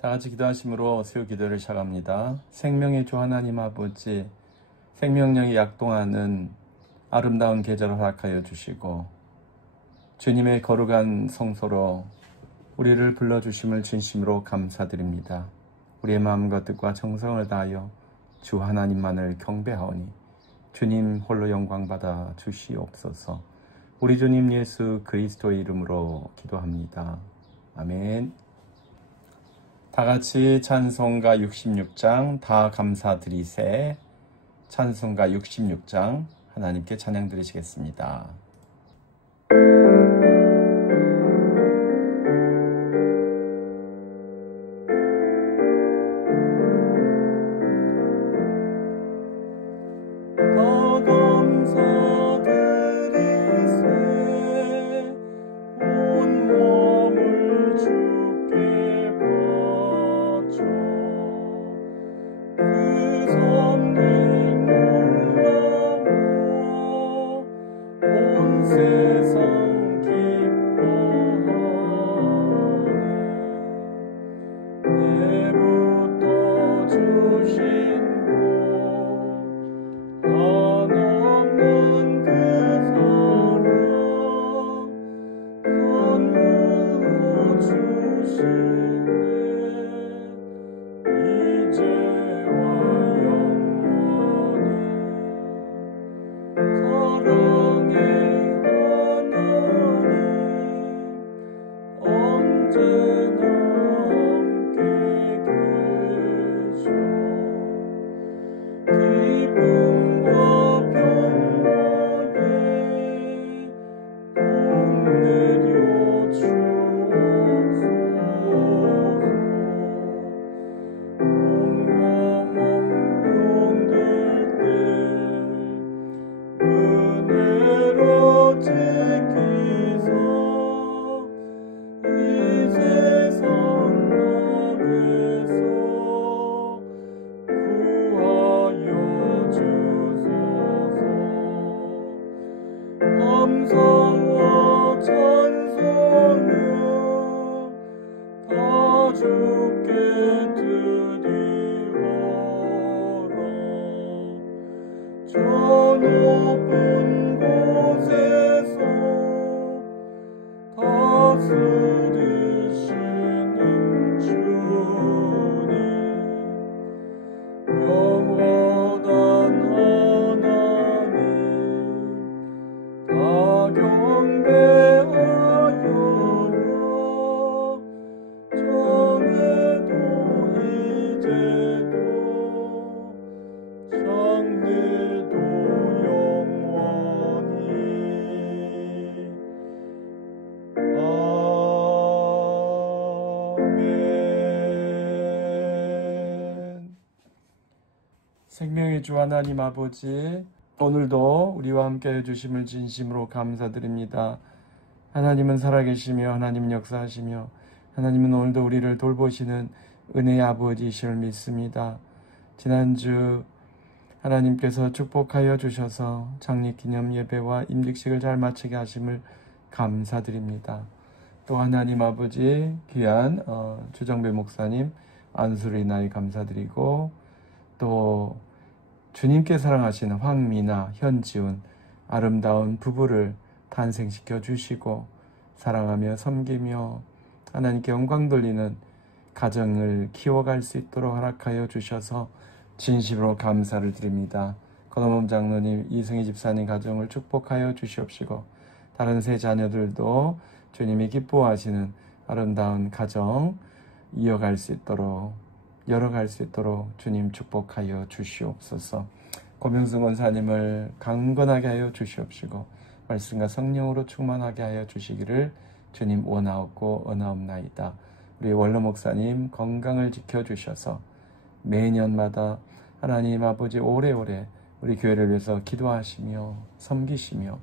다 같이 기도하심으로 새우 기도를 시작합니다. 생명의 주 하나님 아버지, 생명력이 약동하는 아름다운 계절을 허락하여 주시고 주님의 거룩한 성소로 우리를 불러주심을 진심으로 감사드립니다. 우리의 마음과 뜻과 정성을 다하여 주 하나님만을 경배하오니 주님 홀로 영광받아 주시옵소서. 우리 주님 예수 그리스도의 이름으로 기도합니다. 아멘. 다 같이 찬송가 66장 다 감사드리세, 찬송가 66장 하나님께 찬양 드리시겠습니다. 생명의 주 하나님 아버지, 오늘도 우리와 함께 해주심을 진심으로 감사드립니다. 하나님은 살아계시며 하나님은 역사하시며 하나님은 오늘도 우리를 돌보시는 은혜의 아버지이심을 믿습니다. 지난주 하나님께서 축복하여 주셔서 장립기념 예배와 임직식을 잘 마치게 하심을 감사드립니다. 또 하나님 아버지 귀한 주정배 목사님 안수를 인하여 감사드리고, 또 주님께 사랑하시는 황미나, 현지훈 아름다운 부부를 탄생시켜 주시고 사랑하며 섬기며 하나님께 영광 돌리는 가정을 키워갈 수 있도록 허락하여 주셔서 진심으로 감사를 드립니다. 권호범 장로님, 이승희 집사님 가정을 축복하여 주시옵시고 다른 세 자녀들도 주님이 기뻐하시는 아름다운 가정 이어갈 수 있도록, 열어갈 수 있도록 주님 축복하여 주시옵소서. 고명승 원사님을 강건하게 하여 주시옵시고 말씀과 성령으로 충만하게 하여 주시기를 주님 원하옵고 원하옵나이다. 우리 원로 목사님 건강을 지켜주셔서 매년마다 하나님 아버지 오래오래 우리 교회를 위해서 기도하시며 섬기시며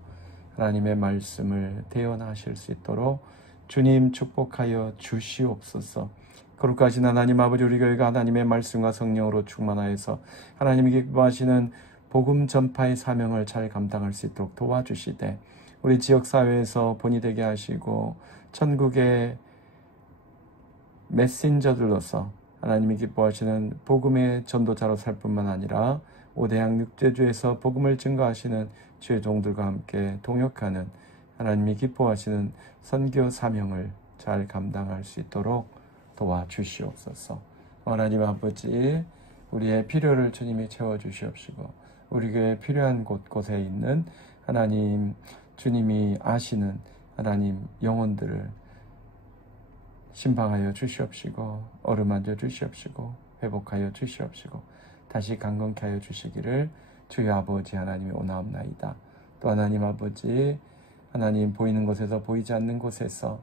하나님의 말씀을 대언하실 수 있도록 주님 축복하여 주시옵소서. 거룩하신 하나님 아버지, 우리 교회가 하나님의 말씀과 성령으로 충만하여서 하나님이 기뻐하시는 복음 전파의 사명을 잘 감당할 수 있도록 도와주시되, 우리 지역사회에서 본이 되게 하시고 천국의 메신저들로서 하나님이 기뻐하시는 복음의 전도자로 살 뿐만 아니라 오대양 육제주에서 복음을 증거하시는 주의 종들과 함께 동역하는 하나님이 기뻐하시는 선교 사명을 잘 감당할 수 있도록 도와주시옵소서. 하나님 아버지, 우리의 필요를 주님이 채워주시옵시고 우리 교회 필요한 곳곳에 있는 하나님, 주님이 아시는 하나님 영혼들을 신방하여 주시옵시고 어루만져 주시옵시고 회복하여 주시옵시고 다시 강건케 하여 주시기를 주의 아버지 하나님이 원하옵나이다. 또 하나님 아버지, 하나님 보이는 곳에서 보이지 않는 곳에서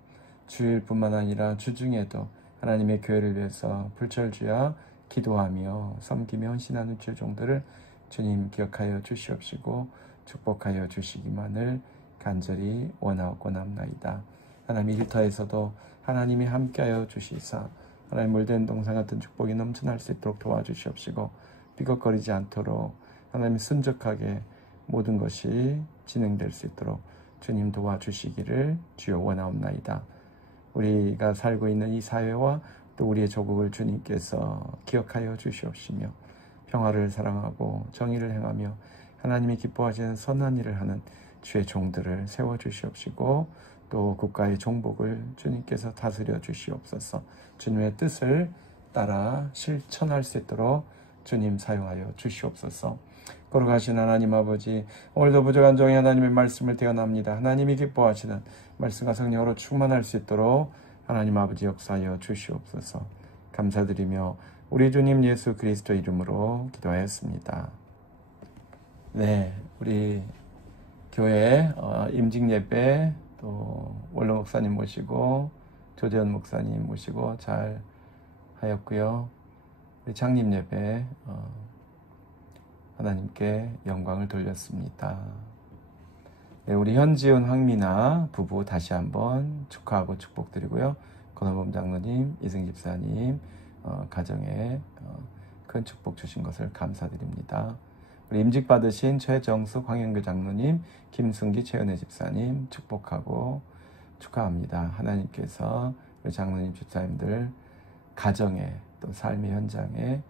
주일뿐만 아니라 주중에도 하나님의 교회를 위해서 불철주야 기도하며 섬기며 헌신하는 주의 종들을 주님 기억하여 주시옵시고 축복하여 주시기만을 간절히 원하옵나이다. 하나님 일터에서도 하나님이 함께하여 주시사 하나님 물된 동상 같은 축복이 넘쳐날 수 있도록 도와주시옵시고 삐걱거리지 않도록 하나님 순적하게 모든 것이 진행될 수 있도록 주님 도와주시기를 주여 원하옵나이다. 우리가 살고 있는 이 사회와 또 우리의 조국을 주님께서 기억하여 주시옵시며 평화를 사랑하고 정의를 행하며 하나님이 기뻐하시는 선한 일을 하는 주의 종들을 세워주시옵시고 또 국가의 종복을 주님께서 다스려 주시옵소서. 주님의 뜻을 따라 실천할 수 있도록 주님 사용하여 주시옵소서. 거룩하신 하나님 아버지, 오늘도 부족한 종이 하나님의 말씀을 대언합니다. 하나님이 기뻐하시는 말씀과 성령으로 충만할 수 있도록 하나님 아버지 역사하여 주시옵소서. 감사드리며 우리 주님 예수 그리스도 이름으로 기도하였습니다. 네, 우리 교회 임직 예배 또 원로 목사님 모시고 조재현 목사님 모시고 잘 하였고요. 우리 창립 예배 하나님께 영광을 돌렸습니다. 네, 우리 현지훈 황미나 부부 다시 한번 축하하고 축복드리고요. 권호범 장로님, 이승 집사님 가정에 큰 축복 주신 것을 감사드립니다. 우리 임직 받으신 최정숙 황영규 장로님, 김승기 최은혜 집사님 축복하고 축하합니다. 하나님께서 우리 장로님 집사님들 가정에 또 삶의 현장에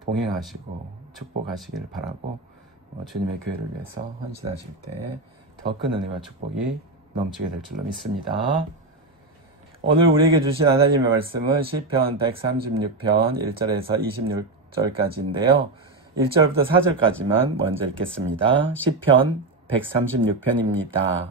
동행하시고 축복하시기를 바라고 주님의 교회를 위해서 헌신하실 때 더 큰 은혜와 축복이 넘치게 될 줄로 믿습니다. 오늘 우리에게 주신 하나님의 말씀은 시편 136편 1절에서 26절까지인데요. 1절부터 4절까지만 먼저 읽겠습니다. 시편 136편입니다.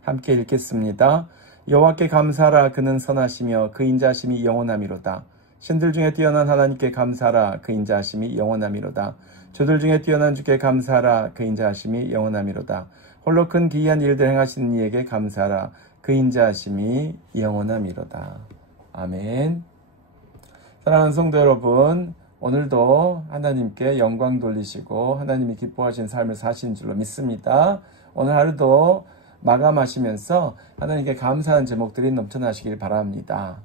함께 읽겠습니다. 여호와께 감사하라. 그는 선하시며 그 인자하심이 영원하미로다. 신들 중에 뛰어난 하나님께 감사하라. 그 인자하심이 영원하미로다. 주들 중에 뛰어난 주께 감사하라. 그 인자하심이 영원하미로다. 홀로 큰 기이한 일들 행하시는 이에게 감사하라. 그 인자하심이 영원하미로다. 아멘. 사랑하는 성도 여러분, 오늘도 하나님께 영광 돌리시고 하나님이 기뻐하신 삶을 사신 줄로 믿습니다. 오늘 하루도 마감하시면서 하나님께 감사하는 제목들이 넘쳐나시길 바랍니다.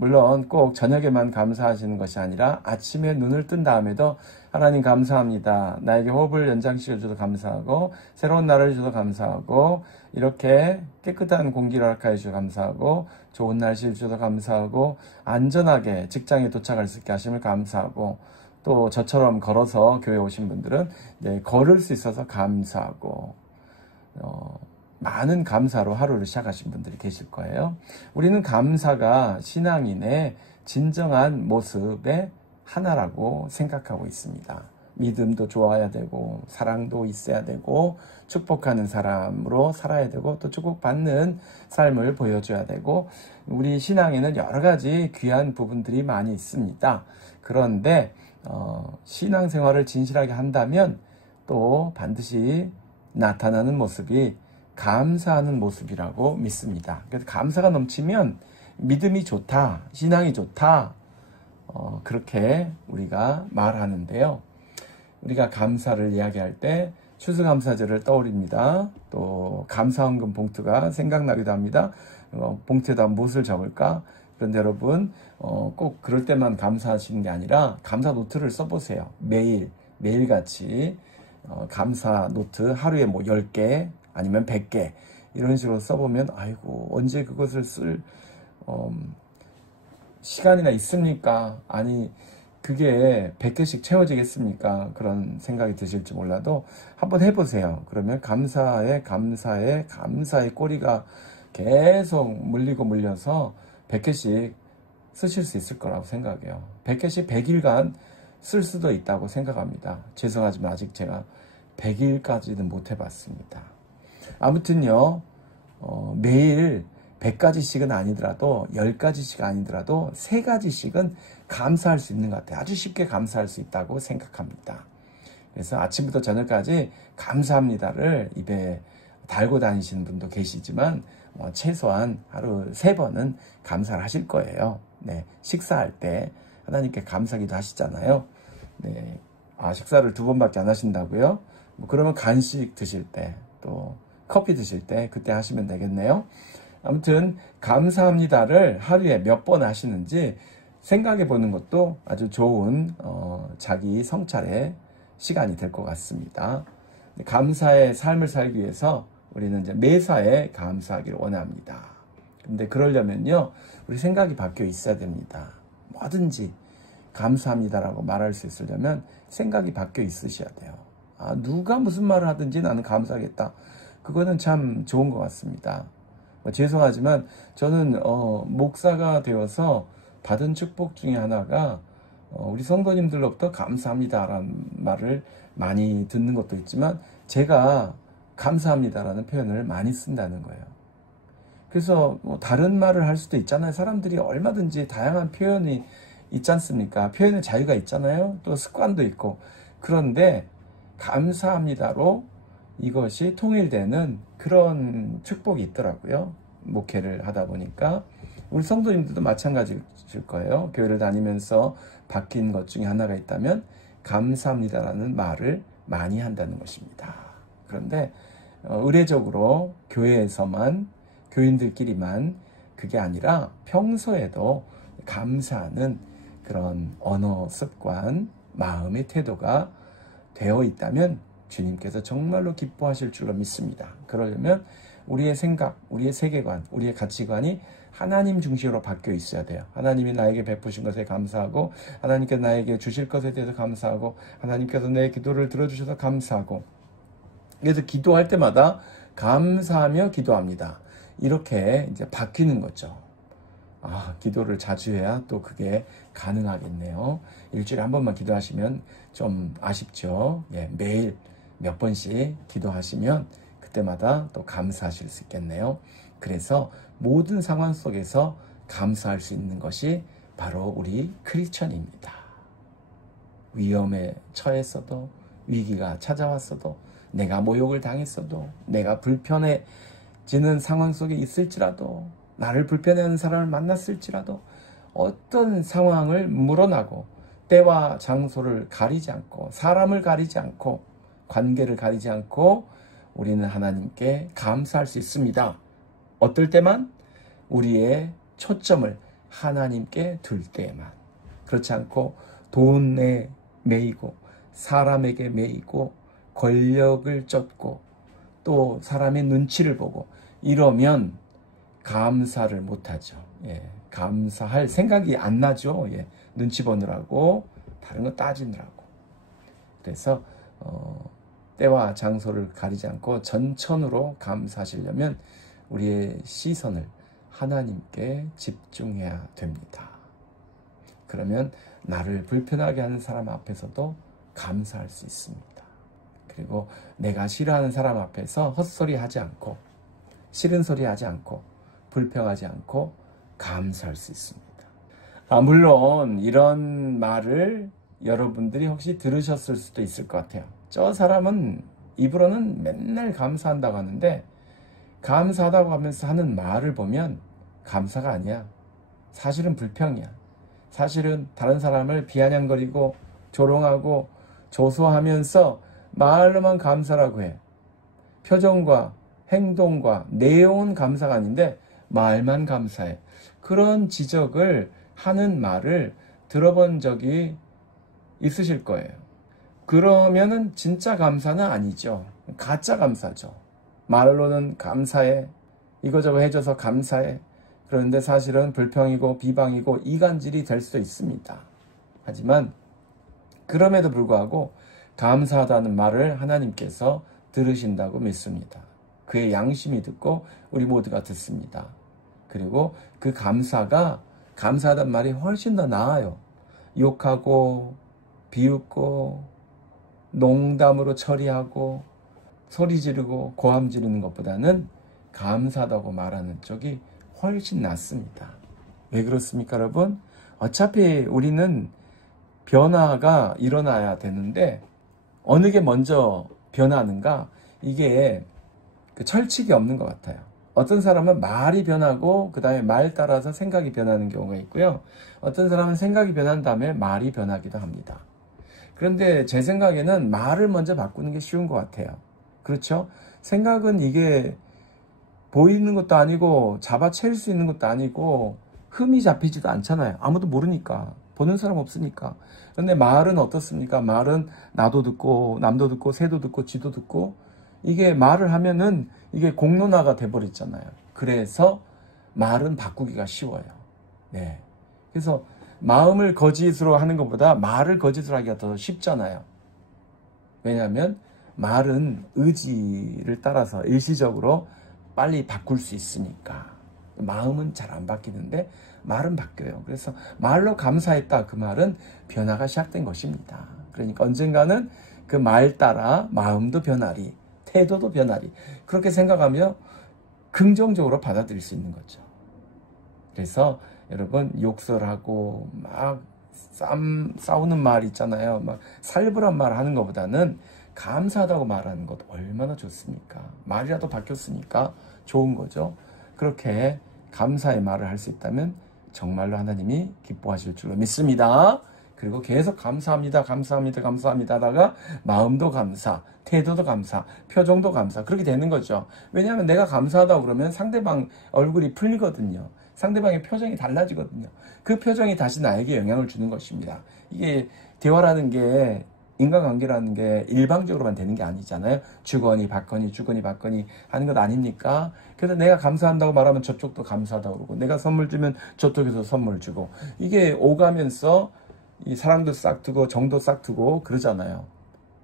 물론 꼭 저녁에만 감사하시는 것이 아니라 아침에 눈을 뜬 다음에도 하나님 감사합니다. 나에게 호흡을 연장시켜 주셔서 감사하고 새로운 날을 주셔서 감사하고 이렇게 깨끗한 공기를 허락하여 주셔서 감사하고 좋은 날씨를 주셔서 감사하고 안전하게 직장에 도착할 수 있게 하심을 감사하고 또 저처럼 걸어서 교회 오신 분들은 걸을 수 있어서 감사하고 많은 감사로 하루를 시작하신 분들이 계실 거예요. 우리는 감사가 신앙인의 진정한 모습의 하나라고 생각하고 있습니다. 믿음도 좋아야 되고 사랑도 있어야 되고 축복하는 사람으로 살아야 되고 또 축복받는 삶을 보여줘야 되고 우리 신앙에는 여러 가지 귀한 부분들이 많이 있습니다. 그런데 신앙생활을 진실하게 한다면 또 반드시 나타나는 모습이 감사하는 모습이라고 믿습니다. 그래서 감사가 넘치면 믿음이 좋다, 신앙이 좋다, 그렇게 우리가 말하는데요. 우리가 감사를 이야기할 때 추수감사절을 떠올립니다. 또 감사헌금 봉투가 생각나기도 합니다. 봉투에다 무엇을 적을까? 그런데 여러분 꼭 그럴 때만 감사하시는 게 아니라 감사 노트를 써보세요. 매일같이 감사 노트 하루에 뭐 10개 아니면 100개 이런 식으로 써보면 아이고 언제 그것을 쓸 시간이나 있습니까? 아니 그게 100개씩 채워지겠습니까? 그런 생각이 드실지 몰라도 한번 해보세요. 그러면 감사에 꼬리가 계속 물리고 물려서 100개씩 쓰실 수 있을 거라고 생각해요. 100개씩 100일간 쓸 수도 있다고 생각합니다. 죄송하지만 아직 제가 100일까지는 못 해봤습니다. 아무튼요, 매일 100가지씩은 아니더라도 10가지씩 아니더라도 3가지씩은 감사할 수 있는 것 같아요. 아주 쉽게 감사할 수 있다고 생각합니다. 그래서 아침부터 저녁까지 감사합니다를 입에 달고 다니시는 분도 계시지만 최소한 하루 3번은 감사를 하실 거예요. 네, 식사할 때 하나님께 감사기도 하시잖아요. 네, 식사를 2번밖에 안 하신다고요? 그러면 간식 드실 때, 또 커피 드실 때 그때 하시면 되겠네요. 아무튼 감사합니다를 하루에 몇 번 하시는지 생각해 보는 것도 아주 좋은 자기 성찰의 시간이 될 것 같습니다. 감사의 삶을 살기 위해서 우리는 이제 매사에 감사하기를 원합니다. 근데 그러려면요, 우리 생각이 바뀌어 있어야 됩니다. 뭐든지 감사합니다라고 말할 수 있으려면 생각이 바뀌어 있으셔야 돼요. 누가 무슨 말을 하든지 나는 감사하겠다. 그거는 참 좋은 것 같습니다. 죄송하지만 저는 목사가 되어서 받은 축복 중에 하나가 우리 성도님들로부터 감사합니다라는 말을 많이 듣는 것도 있지만 제가 감사합니다라는 표현을 많이 쓴다는 거예요. 그래서 다른 말을 할 수도 있잖아요. 사람들이 얼마든지 다양한 표현이 있지 않습니까? 표현의 자유가 있잖아요. 또 습관도 있고. 그런데 감사합니다로 이것이 통일되는 그런 축복이 있더라고요. 목회를 하다 보니까. 우리 성도님들도 마찬가지일 거예요. 교회를 다니면서 바뀐 것 중에 하나가 있다면 감사합니다라는 말을 많이 한다는 것입니다. 그런데 의례적으로 교회에서만, 교인들끼리만 그게 아니라 평소에도 감사하는 그런 언어 습관, 마음의 태도가 되어 있다면 주님께서 정말로 기뻐하실 줄로 믿습니다. 그러려면 우리의 생각, 우리의 세계관, 우리의 가치관이 하나님 중심으로 바뀌어 있어야 돼요. 하나님이 나에게 베푸신 것에 감사하고, 하나님께서 나에게 주실 것에 대해서 감사하고, 하나님께서 내 기도를 들어주셔서 감사하고, 그래서 기도할 때마다 감사하며 기도합니다. 이렇게 이제 바뀌는 거죠. 기도를 자주 해야 또 그게 가능하겠네요. 일주일에 한 번만 기도하시면 좀 아쉽죠. 예, 매일 몇 번씩 기도하시면 그때마다 또 감사하실 수 있겠네요. 그래서 모든 상황 속에서 감사할 수 있는 것이 바로 우리 크리스천입니다. 위험에 처했어도, 위기가 찾아왔어도, 내가 모욕을 당했어도, 내가 불편해지는 상황 속에 있을지라도, 나를 불편해하는 사람을 만났을지라도, 어떤 상황을 물어나고 때와 장소를 가리지 않고, 사람을 가리지 않고, 관계를 가리지 않고 우리는 하나님께 감사할 수 있습니다. 어떨 때만? 우리의 초점을 하나님께 둘 때에만. 그렇지 않고 돈에 매이고, 사람에게 매이고, 권력을 쫓고, 또 사람의 눈치를 보고 이러면 감사를 못하죠. 예, 감사할 생각이 안 나죠. 예, 눈치 보느라고, 다른 거 따지느라고. 그래서 때와 장소를 가리지 않고 전천후로 감사하시려면 우리의 시선을 하나님께 집중해야 됩니다. 그러면 나를 불편하게 하는 사람 앞에서도 감사할 수 있습니다. 그리고 내가 싫어하는 사람 앞에서 헛소리 하지 않고, 싫은 소리 하지 않고, 불평하지 않고 감사할 수 있습니다. 물론 이런 말을 여러분들이 혹시 들으셨을 수도 있을 것 같아요. 저 사람은 입으로는 맨날 감사한다고 하는데, 감사하다고 하면서 하는 말을 보면 감사가 아니야. 사실은 불평이야. 사실은 다른 사람을 비아냥거리고 조롱하고 조소하면서 말로만 감사라고 해. 표정과 행동과 내용은 감사가 아닌데 말만 감사해. 그런 지적을 하는 말을 들어본 적이 있으실 거예요. 그러면은 진짜 감사는 아니죠. 가짜 감사죠. 말로는 감사해. 이거저거 해줘서 감사해. 그런데 사실은 불평이고 비방이고 이간질이 될 수도 있습니다. 하지만 그럼에도 불구하고 감사하다는 말을 하나님께서 들으신다고 믿습니다. 그의 양심이 듣고 우리 모두가 듣습니다. 그리고 그 감사하다는 말이 훨씬 더 나아요. 욕하고 비웃고 농담으로 처리하고 소리 지르고 고함 지르는 것보다는 감사하다고 말하는 쪽이 훨씬 낫습니다. 왜 그렇습니까, 여러분? 어차피 우리는 변화가 일어나야 되는데 어느 게 먼저 변하는가? 이게 그 철칙이 없는 것 같아요. 어떤 사람은 말이 변하고 그 다음에 말 따라서 생각이 변하는 경우가 있고요. 어떤 사람은 생각이 변한 다음에 말이 변하기도 합니다. 그런데 제 생각에는 말을 먼저 바꾸는 게 쉬운 것 같아요. 그렇죠? 생각은 이게 보이는 것도 아니고 잡아챌 수 있는 것도 아니고 흠이 잡히지도 않잖아요. 아무도 모르니까. 보는 사람 없으니까. 그런데 말은 어떻습니까? 말은 나도 듣고 남도 듣고 새도 듣고 쥐도 듣고 이게 말을 하면은 이게 공론화가 돼버렸잖아요. 그래서 말은 바꾸기가 쉬워요. 네. 그래서 마음을 거짓으로 하는 것보다 말을 거짓으로 하기가 더 쉽잖아요. 왜냐하면 말은 의지를 따라서 일시적으로 빨리 바꿀 수 있으니까. 마음은 잘 안 바뀌는데 말은 바뀌어요. 그래서 말로 감사했다. 그 말은 변화가 시작된 것입니다. 그러니까 언젠가는 그 말 따라 마음도 변하리, 태도도 변하리. 그렇게 생각하며 긍정적으로 받아들일 수 있는 거죠. 그래서 여러분 욕설하고 막 싸우는 말 있잖아요. 막 살벌한 말 하는 것보다는 감사하다고 말하는 것 얼마나 좋습니까? 말이라도 바뀌었으니까 좋은 거죠. 그렇게 감사의 말을 할 수 있다면 정말로 하나님이 기뻐하실 줄로 믿습니다. 그리고 계속 감사합니다, 감사합니다, 감사합니다 하다가 마음도 감사, 태도도 감사, 표정도 감사 그렇게 되는 거죠. 왜냐하면 내가 감사하다고 그러면 상대방 얼굴이 풀리거든요. 상대방의 표정이 달라지거든요. 그 표정이 다시 나에게 영향을 주는 것입니다. 이게 대화라는 게 인간관계라는 게 일방적으로만 되는 게 아니잖아요. 주거니 받거니 주거니 받거니 하는 것 아닙니까? 그래서 내가 감사한다고 말하면 저쪽도 감사하다고 그러고 내가 선물 주면 저쪽에서 선물 주고 이게 오가면서 이 사랑도 싹 트고 정도 싹 트고 그러잖아요.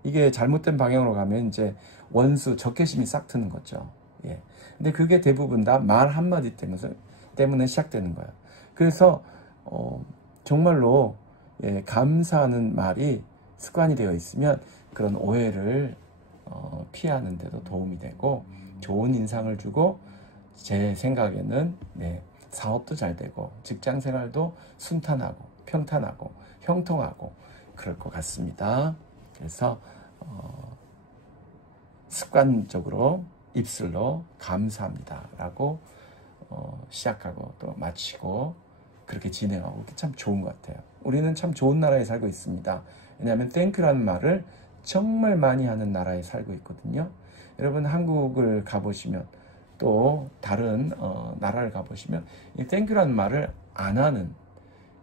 이게 잘못된 방향으로 가면 이제 원수 적개심이 싹 트는 거죠. 예. 근데 그게 대부분 다 말 한마디 때문에 시작되는 거예요. 그래서 정말로 예, 감사하는 말이 습관이 되어 있으면 그런 오해를 피하는 데도 도움이 되고 좋은 인상을 주고 제 생각에는 네, 사업도 잘 되고 직장 생활도 순탄하고 평탄하고 형통하고 그럴 것 같습니다. 그래서 습관적으로 입술로 감사합니다 라고 시작하고 또 마치고 그렇게 진행하고 그게 참 좋은 것 같아요. 우리는 참 좋은 나라에 살고 있습니다. 왜냐하면 땡큐라는 말을 정말 많이 하는 나라에 살고 있거든요. 여러분 한국을 가보시면 또 다른 나라를 가보시면 이 땡큐라는 말을 안 하는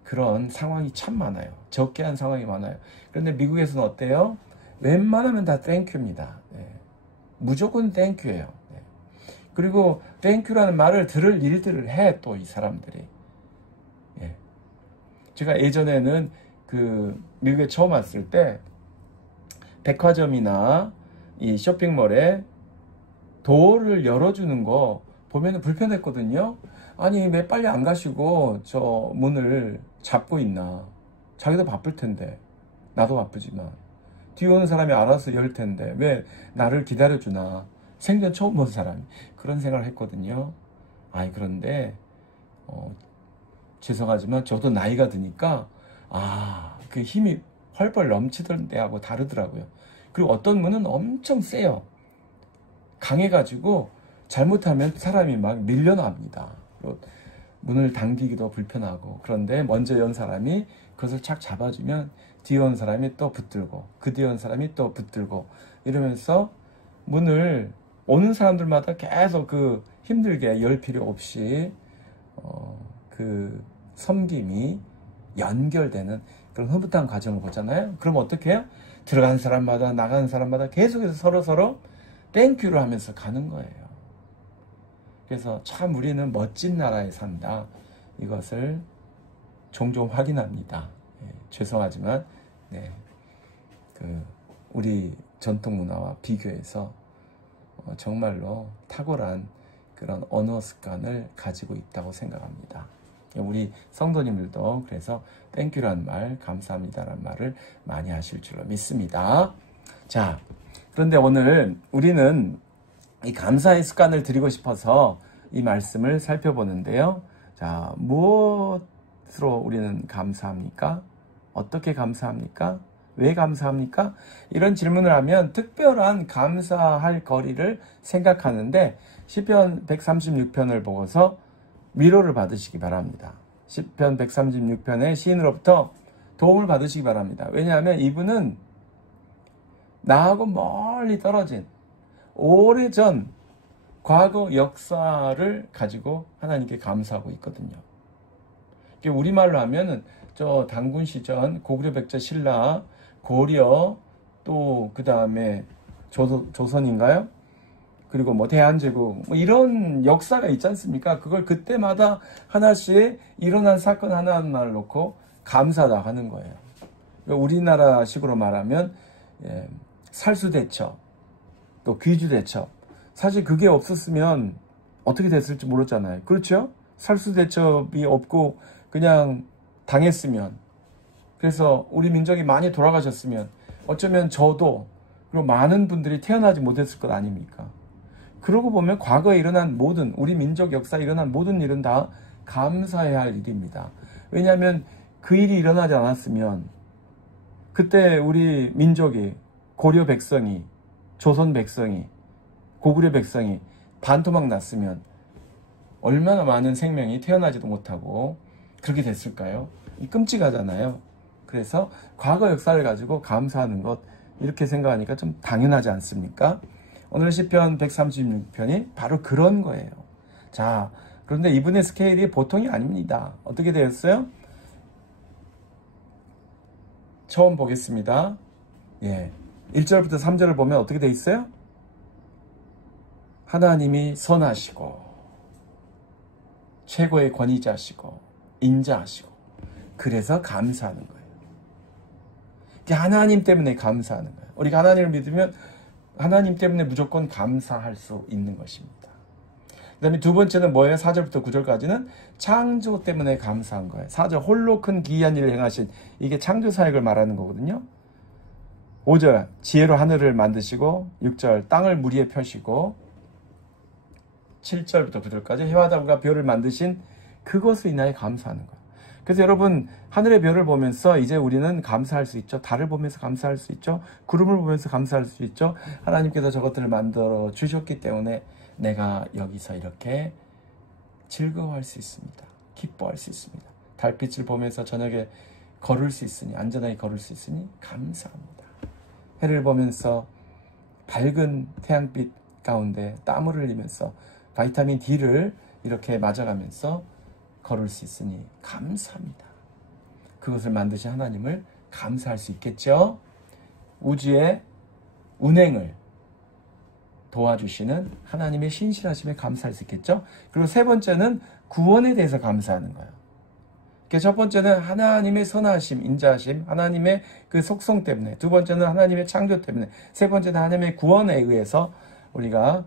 그런 상황이 참 많아요. 적게 한 상황이 많아요. 그런데 미국에서는 어때요? 웬만하면 다 땡큐입니다. 네. 무조건 땡큐예요. 네. 그리고 땡큐라는 말을 들을 일들을 해 또 이 사람들이. 예. 제가 예전에는 그 미국에 처음 왔을 때 백화점이나 이 쇼핑몰에 도어를 열어주는 거 보면 불편했거든요. 아니 왜 빨리 안 가시고 저 문을 잡고 있나. 자기도 바쁠 텐데 나도 바쁘지만 뒤에 오는 사람이 알아서 열 텐데 왜 나를 기다려주나. 생전 처음 본 사람이 그런 생각을 했거든요. 아니 그런데 죄송하지만 저도 나이가 드니까 그 힘이 헐벌 넘치던 때하고 다르더라고요. 그리고 어떤 문은 엄청 세요. 강해가지고 잘못하면 사람이 막 밀려납니다. 그리고 문을 당기기도 불편하고 그런데 먼저 연 사람이 그것을 착 잡아주면 뒤에 온 사람이 또 붙들고 그 뒤에 온 사람이 또 붙들고 이러면서 문을 오는 사람들마다 계속 그 힘들게 열 필요 없이 그 섬김이 연결되는 그런 흐뭇한 과정을 보잖아요. 그럼 어떻게 해요? 들어가는 사람마다 나가는 사람마다 계속해서 서로 땡큐를 하면서 가는 거예요. 그래서 참 우리는 멋진 나라에 산다. 이것을 종종 확인합니다. 죄송하지만 우리 전통 문화와 비교해서 정말로 탁월한 그런 언어 습관을 가지고 있다고 생각합니다. 우리 성도님들도 그래서 땡큐란 말, 감사합니다란 말을 많이 하실 줄로 믿습니다. 자, 그런데 오늘 우리는 이 감사의 습관을 드리고 싶어서 이 말씀을 살펴보는데요. 자, 무엇으로 우리는 감사합니까? 어떻게 감사합니까? 왜 감사합니까? 이런 질문을 하면 특별한 감사할 거리를 생각하는데 시편 136편을 보고서 위로를 받으시기 바랍니다. 시편 136편의 시인으로부터 도움을 받으시기 바랍니다. 왜냐하면 이분은 나하고 멀리 떨어진 오래전 과거 역사를 가지고 하나님께 감사하고 있거든요. 우리말로 하면은 저 단군 시전, 고구려 백제 신라, 고려, 또 그 다음에 조선인가요? 그리고 뭐 대한제국, 뭐 이런 역사가 있지 않습니까? 그걸 그때마다 하나씩 일어난 사건 하나하나를 놓고 감사다 하는 거예요. 우리나라식으로 말하면 살수대첩, 또 귀주대첩. 사실 그게 없었으면 어떻게 됐을지 모르잖아요. 그렇죠? 살수대첩이 없고 그냥 당했으면, 그래서 우리 민족이 많이 돌아가셨으면 어쩌면 저도 그리고 많은 분들이 태어나지 못했을 것 아닙니까? 그러고 보면 과거에 일어난 모든, 우리 민족 역사에 일어난 모든 일은 다 감사해야 할 일입니다. 왜냐하면 그 일이 일어나지 않았으면 그때 우리 민족이, 고려 백성이, 조선 백성이, 고구려 백성이 반토막 났으면 얼마나 많은 생명이 태어나지도 못하고 그렇게 됐을까요? 끔찍하잖아요. 그래서 과거 역사를 가지고 감사하는 것, 이렇게 생각하니까 좀 당연하지 않습니까? 오늘 시편 136편이 바로 그런 거예요. 자, 그런데 이분의 스케일이 보통이 아닙니다. 어떻게 되었어요? 처음 보겠습니다. 1절부터 3절을 보면 어떻게 되어 있어요? 하나님이 선하시고 최고의 권위자시고 인자하시고, 그래서 감사하는 거예요. 하나님 때문에 감사하는 거예요. 우리가 하나님을 믿으면 하나님 때문에 무조건 감사할 수 있는 것입니다. 그 다음에 두 번째는 뭐예요? 4절부터 9절까지는 창조 때문에 감사한 거예요. 4절 홀로 큰 기이한 일을 행하신, 이게 창조 사역을 말하는 거거든요. 5절 지혜로 하늘을 만드시고, 6절 땅을 물 위에 펴시고, 7절부터 9절까지 해와 달과 별을 만드신 그것을 인하여 감사하는 거예요. 그래서 여러분, 하늘의 별을 보면서 이제 우리는 감사할 수 있죠. 달을 보면서 감사할 수 있죠. 구름을 보면서 감사할 수 있죠. 하나님께서 저것들을 만들어 주셨기 때문에 내가 여기서 이렇게 즐거워할 수 있습니다. 기뻐할 수 있습니다. 달빛을 보면서 저녁에 걸을 수 있으니, 안전하게 걸을 수 있으니 감사합니다. 해를 보면서 밝은 태양빛 가운데 땀을 흘리면서 바이타민 D를 이렇게 맞아가면서 걸을 수 있으니 감사합니다. 그것을 만드신 하나님을 감사할 수 있겠죠. 우주의 운행을 도와주시는 하나님의 신실하심에 감사할 수 있겠죠. 그리고 세 번째는 구원에 대해서 감사하는 거예요. 첫 번째는 하나님의 선하심, 인자하심, 하나님의 그 속성 때문에, 두 번째는 하나님의 창조 때문에, 세 번째는 하나님의 구원에 의해서 우리가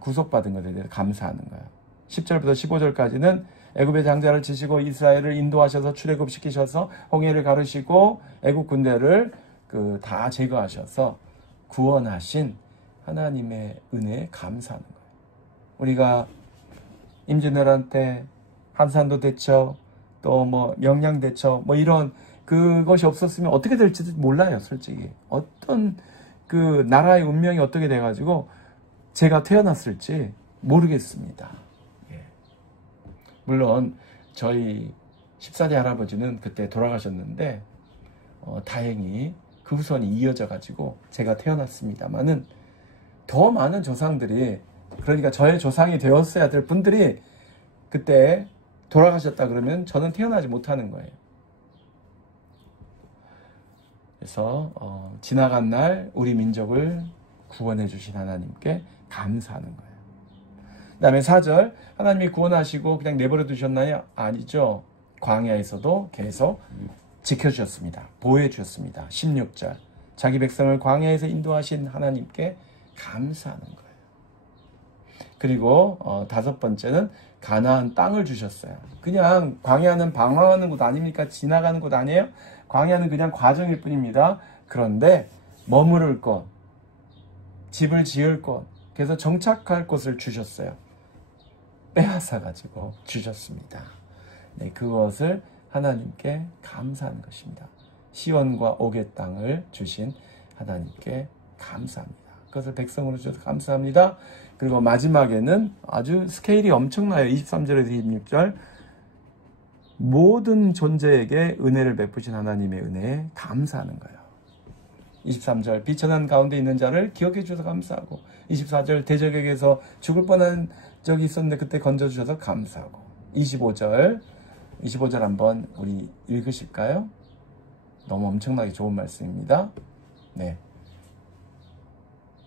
구속받은 것에 대해서 감사하는 거예요. 10절부터 15절까지는 애굽의 장자를 치시고 이스라엘을 인도하셔서 출애굽시키셔서 홍해를 가르시고 애굽 군대를 다 제거하셔서 구원하신 하나님의 은혜에 감사하는 거예요. 우리가 임진왜란 때 한산도 대처, 또 뭐 명량 대처, 뭐 이런 그것이 없었으면 어떻게 될지도 몰라요, 솔직히. 어떤 그 나라의 운명이 어떻게 돼가지고 제가 태어났을지 모르겠습니다. 물론 저희 14대 할아버지는 그때 돌아가셨는데 다행히 그 후손이 이어져 가지고 제가 태어났습니다만은 더 많은 조상들이, 그러니까 저의 조상이 되었어야 될 분들이 그때 돌아가셨다 그러면 저는 태어나지 못하는 거예요. 그래서 지나간 날 우리 민족을 구원해 주신 하나님께 감사하는 거예요. 그 다음에 4절, 하나님이 구원하시고 그냥 내버려 두셨나요? 아니죠. 광야에서도 계속 지켜주셨습니다. 보호해 주셨습니다. 16절, 자기 백성을 광야에서 인도하신 하나님께 감사하는 거예요. 그리고 5번째는 가나안 땅을 주셨어요. 그냥 광야는 방황하는 곳 아닙니까? 지나가는 곳 아니에요? 광야는 그냥 과정일 뿐입니다. 그런데 머무를 곳, 집을 지을 곳, 그래서 정착할 곳을 주셨어요. 빼앗아 가지고 주셨습니다. 네, 그것을 하나님께 감사하는 것입니다. 시온과 옥의 땅을 주신 하나님께 감사합니다. 그것을 백성으로 주셔서 감사합니다. 그리고 마지막에는 아주 스케일이 엄청나요. 23절에서 26절, 모든 존재에게 은혜를 베푸신 하나님의 은혜에 감사하는 거예요. 23절, 비천한 가운데 있는 자를 기억해 주셔서 감사하고, 24절, 대적에게서 죽을 뻔한 적이 있었는데 그때 건져주셔서 감사하고, 25절 한번 우리 읽으실까요? 너무 엄청나게 좋은 말씀입니다. 네,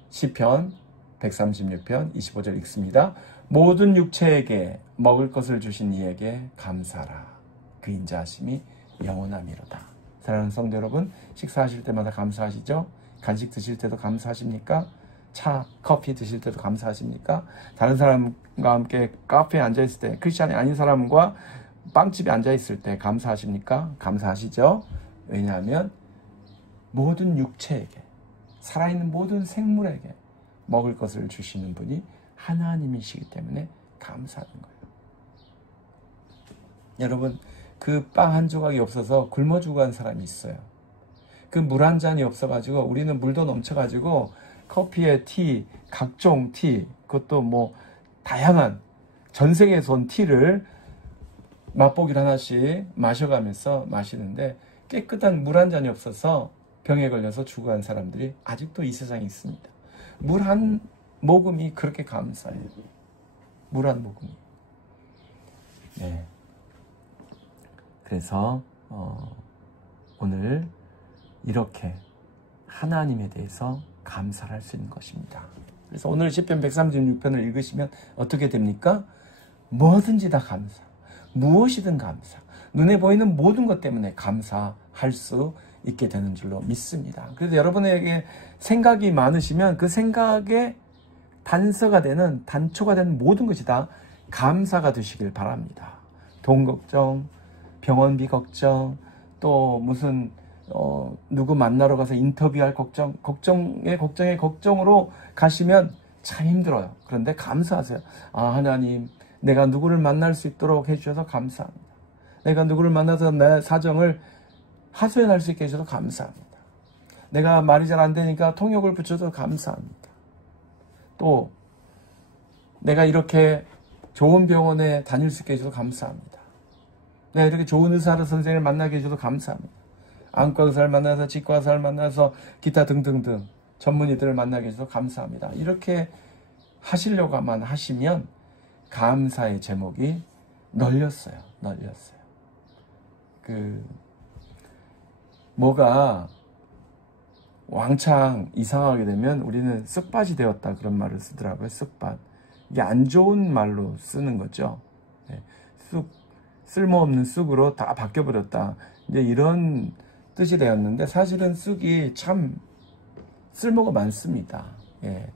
시편 136편 25절 읽습니다. 모든 육체에게 먹을 것을 주신 이에게 감사라. 그 인자하심이 영원하미로다. 사랑하는 성도 여러분, 식사하실 때마다 감사하시죠? 간식 드실 때도 감사하십니까? 차, 커피 드실 때도 감사하십니까? 다른 사람과 함께 카페에 앉아있을 때, 크리스찬이 아닌 사람과 빵집에 앉아있을 때 감사하십니까? 감사하시죠? 왜냐하면 모든 육체에게, 살아있는 모든 생물에게 먹을 것을 주시는 분이 하나님이시기 때문에 감사하는 거예요. 여러분, 그 빵 한 조각이 없어서 굶어 죽어간 사람이 있어요. 그 물 한 잔이 없어가지고, 우리는 물도 넘쳐가지고 커피에 티, 각종 티, 그것도 뭐 다양한 전 세계에서 온 티를 맛보기를 하나씩 마셔가면서 마시는데, 깨끗한 물 한 잔이 없어서 병에 걸려서 죽어간 사람들이 아직도 이 세상에 있습니다. 물 한 모금이 그렇게 감사해요. 물 한 모금이. 네. 그래서 오늘 이렇게 하나님에 대해서 감사를 할 수 있는 것입니다. 그래서 오늘 시편 136편을 읽으시면 어떻게 됩니까? 뭐든지 다 감사, 무엇이든 감사, 눈에 보이는 모든 것 때문에 감사할 수 있게 되는 줄로 믿습니다. 그래서 여러분에게 생각이 많으시면 그 생각에 단서가 되는, 단초가 되는 모든 것이 다 감사가 되시길 바랍니다. 돈 걱정, 병원비 걱정, 또 무슨 누구 만나러 가서 인터뷰할 걱정으로 가시면 참 힘들어요. 그런데 감사하세요. 아, 하나님, 내가 누구를 만날 수 있도록 해주셔서 감사합니다. 내가 누구를 만나서 내 사정을 하소연할 수 있게 해주셔서 감사합니다. 내가 말이 잘 안 되니까 통역을 붙여서 감사합니다. 또 내가 이렇게 좋은 병원에 다닐 수 있게 해주셔서 감사합니다. 내가 이렇게 좋은 의사를 선생님을 만나게 해줘서 감사합니다. 안과 의사를 만나서, 치과 의사를 만나서, 기타 등등등 전문의들을 만나게 해줘서 감사합니다. 이렇게 하시려고만 하시면 감사의 제목이 널렸어요. 뭐가 왕창 이상하게 되면 우리는 쑥밭이 되었다, 그런 말을 쓰더라고요. 쑥밭. 이게 안 좋은 말로 쓰는 거죠. 네. 쓸모없는 쑥으로 다 바뀌어버렸다, 이제 이런 뜻이 되었는데, 사실은 쑥이 참 쓸모가 많습니다. 예,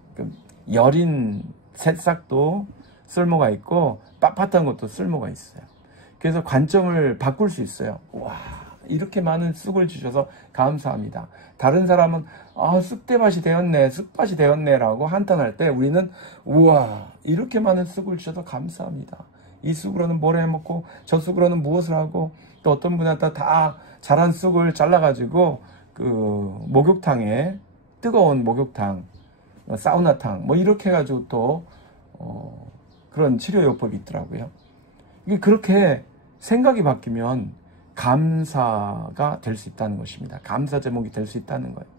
여린 새싹도 쓸모가 있고 빳빳한 것도 쓸모가 있어요. 그래서 관점을 바꿀 수 있어요. 와, 이렇게 많은 쑥을 주셔서 감사합니다. 다른 사람은 쑥밭이 되었네 라고 한탄할 때, 우리는 우와, 이렇게 많은 쑥을 주셔서 감사합니다. 이 쑥으로는 뭘 해먹고 저 쑥으로는 무엇을 하고, 또 어떤 분한테 다 자란 쑥을 잘라가지고 그 목욕탕에, 뜨거운 목욕탕, 사우나탕 뭐 이렇게 해가지고 또 그런 치료요법이 있더라고요. 이게 그렇게 생각이 바뀌면 감사가 될 수 있다는 것입니다. 감사 제목이 될 수 있다는 거예요.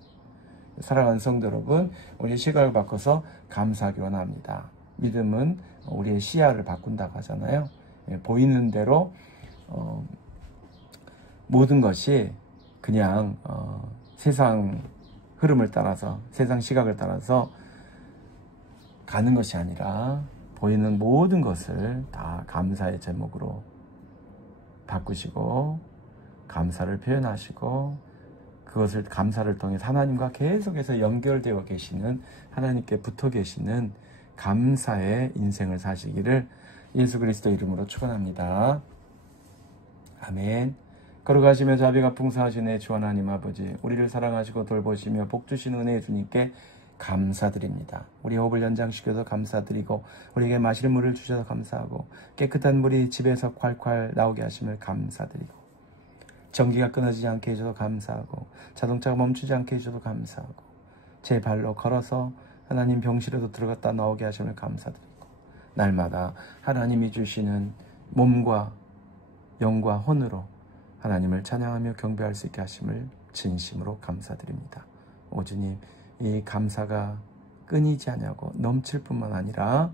사랑하는 성도 여러분, 우리 시각을 바꿔서 감사하기 원합니다. 믿음은 우리의 시야를 바꾼다고 하잖아요. 보이는 대로 모든 것이 그냥 세상 흐름을 따라서, 세상 시각을 따라서 가는 것이 아니라 보이는 모든 것을 다 감사의 제목으로 바꾸시고 감사를 표현하시고 그것을 감사를 통해 하나님과 계속해서 연결되어 계시는 하나님께 붙어 계시는 감사의 인생을 사시기를 예수 그리스도 이름으로 축원합니다. 아멘. 걸어가시며 자비가 풍성하신 주 하나님 아버지, 우리를 사랑하시고 돌보시며 복주신 은혜의 주님께 감사드립니다. 우리 호흡을 연장시켜서 감사드리고 우리에게 마실 물을 주셔서 감사하고 깨끗한 물이 집에서 콸콸 나오게 하심을 감사드리고 전기가 끊어지지 않게 해주셔서 감사하고 자동차가 멈추지 않게 해주셔서 감사하고 제 발로 걸어서 하나님 병실에도 들어갔다 나오게 하심을 감사드리고 날마다 하나님이 주시는 몸과 영과 혼으로 하나님을 찬양하며 경배할 수 있게 하심을 진심으로 감사드립니다. 오 주님, 이 감사가 끊이지 않냐고 넘칠 뿐만 아니라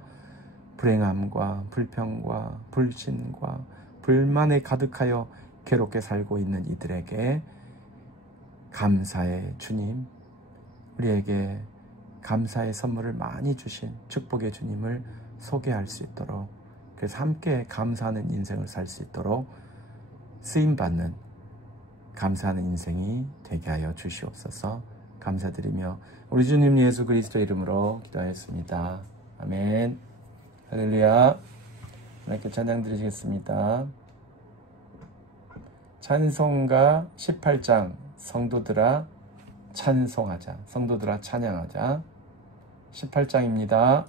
불행함과 불평과 불신과 불만에 가득하여 괴롭게 살고 있는 이들에게 감사의 주님, 우리에게 감사의 선물을 많이 주신 축복의 주님을 소개할 수 있도록, 그래서 함께 감사하는 인생을 살 수 있도록 쓰임받는 감사하는 인생이 되게 하여 주시옵소서. 감사드리며 우리 주님 예수 그리스도 이름으로 기도하였습니다. 아멘. 할렐루야. 하나님께 찬양 드리겠습니다. 찬송가 18장 성도들아 찬송하자, 성도들아 찬양하자. 18장입니다.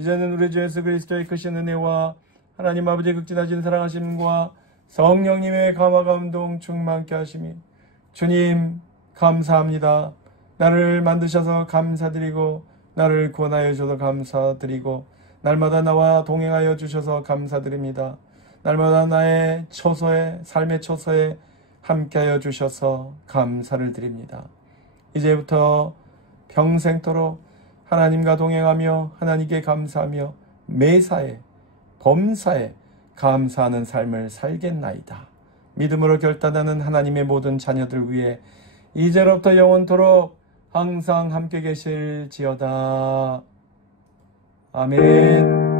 이제는 우리 주 예수 그리스도의 크신 은혜와 하나님 아버지의 극진하신 사랑하심과 성령님의 감화 감동 충만케 하심이 주님 감사합니다. 나를 만드셔서 감사드리고 나를 구원하여 주셔서 감사드리고 날마다 나와 동행하여 주셔서 감사드립니다. 날마다 나의 처소에 삶의 처소에 함께하여 주셔서 감사를 드립니다. 이제부터 평생토록 하나님과 동행하며 하나님께 감사하며 매사에 범사에 감사하는 삶을 살겠나이다. 믿음으로 결단하는 하나님의 모든 자녀들 위해 이제로부터 영원토록 항상 함께 계실지어다. 아멘.